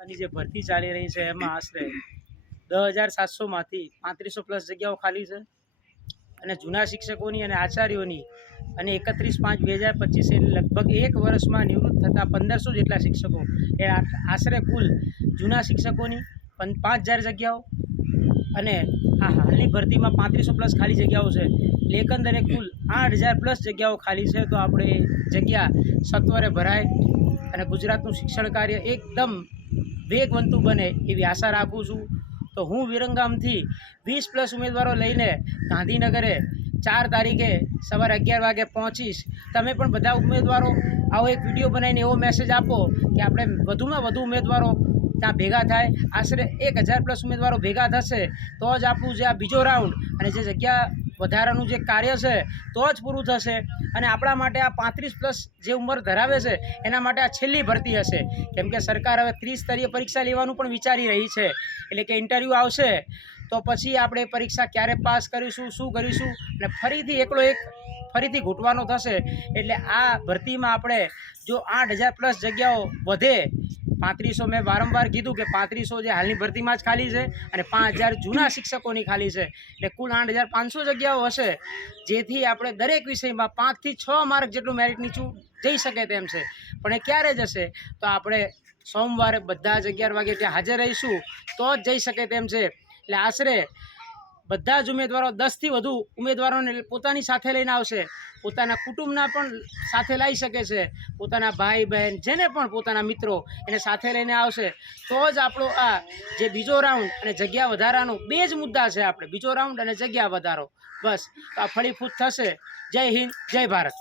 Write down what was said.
ની જે ભરતી ચાલી રહી છે એમાં આશરે 10,700માંથી 3500+ જગ્યાઓ ખાલી છે અને જૂના શિક્ષકોની અને આચાર્યોની અને 31/5/2025 એટલે લગભગ એક વર્ષમાં નિવૃત્ત થતા 1500 જેટલા શિક્ષકો એ આશરે કુલ જૂના શિક્ષકોની 5000 જગ્યાઓ અને આ હાલની ભરતીમાં 3500+ ખાલી જગ્યાઓ છે એટલે એકંદરે કુલ 8000+ જગ્યાઓ ખાલી છે। તો આપણે જગ્યા સત્વરે ભરાય અને ગુજરાતનું શિક્ષણ કાર્ય એકદમ વેગવંતું બને એવી આશા રાખું છું। તો હું વિરંગામથી 20+ ઉમેદવારો લઈને ગાંધીનગરે 4 તારીખે સવારે 11 વાગે પહોંચીશ। તમે પણ બધા ઉમેદવારો આવો એક વિડીયો બનાવીને એવો મેસેજ આપો કે આપણે વધુમાં વધુ ઉમેદવારો ત્યાં ભેગા થાય। આશરે 1000+ ઉમેદવારો ભેગા થશે તો જ આપણું જે આ બીજો રાઉન્ડ અને જે જગ્યા વધારાનું જે કાર્ય છે તો જ પૂરું થશે અને આપણા માટે આ 35+ જે ઉંમર ધરાવે છે એના માટે આ છેલ્લી ભરતી હશે। કેમ કે સરકાર હવે ત્રિસ્તરીય પરીક્ષા લેવાનું પણ વિચારી રહી છે, એટલે કે ઇન્ટરવ્યૂ આવશે તો પછી આપણે પરીક્ષા ક્યારે પાસ કરીશું, શું કરીશું અને ફરીથી એકલો એક ફરીથી ઘૂંટવાનો થશે। એટલે આ ભરતીમાં આપણે જો 8000+ જગ્યાઓ વધે, 3500 મેં વારંવાર કીધું કે 3500 જે હાલની ભરતીમાં જ ખાલી છે અને 5000 જૂના શિક્ષકોની ખાલી છે, એટલે કુલ 8500 જગ્યાઓ હશે, જેથી આપણે દરેક વિષયમાં 5 થી 6 માર્ક જેટલું મેરિટ નીચું જઈ શકે તેમ છે। પણ એ ક્યારે જશે? તો આપણે સોમવારે બધા જ 11 વાગે ત્યાં હાજર રહીશું તો જ જઈ શકે તેમ છે। એટલે આશરે બધા જ ઉમેદવારો 10થી વધુ ઉમેદવારોને પોતાની સાથે લઈને આવશે, પોતાના કુટુંબના પણ સાથે લઈ શકે છે, પોતાના ભાઈ બહેન જેને પણ પોતાના મિત્રો એને સાથે લઈને આવશે તો જ આપણો આ જે બીજો રાઉન્ડ અને જગ્યા વધારાનો બે જ મુદ્દા છે, આપણે બીજો રાઉન્ડ અને જગ્યા વધારો, બસ આ ફળીફૂટ થશે। જય હિન્દ, જય ભારત।